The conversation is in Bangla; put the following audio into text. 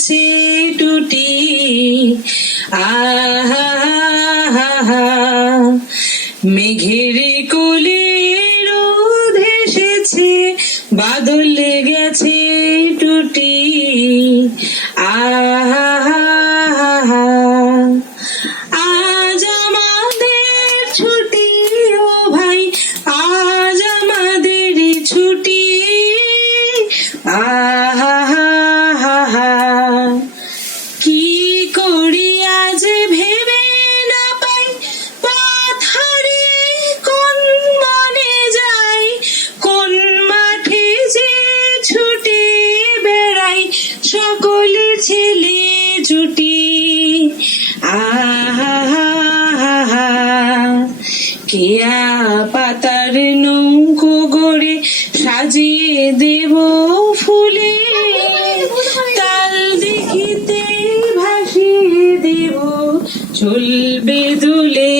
গেছে টুটি। আহা মেঘের কোলে রোদ এসেছে, বাদল গেছে টুটি। আহা আজ আমাদের ছুটি ও ভাই, আজ আমাদের ছুটি। আহা কি করি আজ ভেবে না পাই, পথ হারিয়ে কোন মনে যাই, কোন মাঠে যে ছুটে বেড়াই সকলে ছেলে জুটি। আহা কেয়া পাতার নৌকো গড়ে সাজিয়ে দেব ফুলে, তাল দেখিতে ভাসিয়ে দেব চলবে দুলে।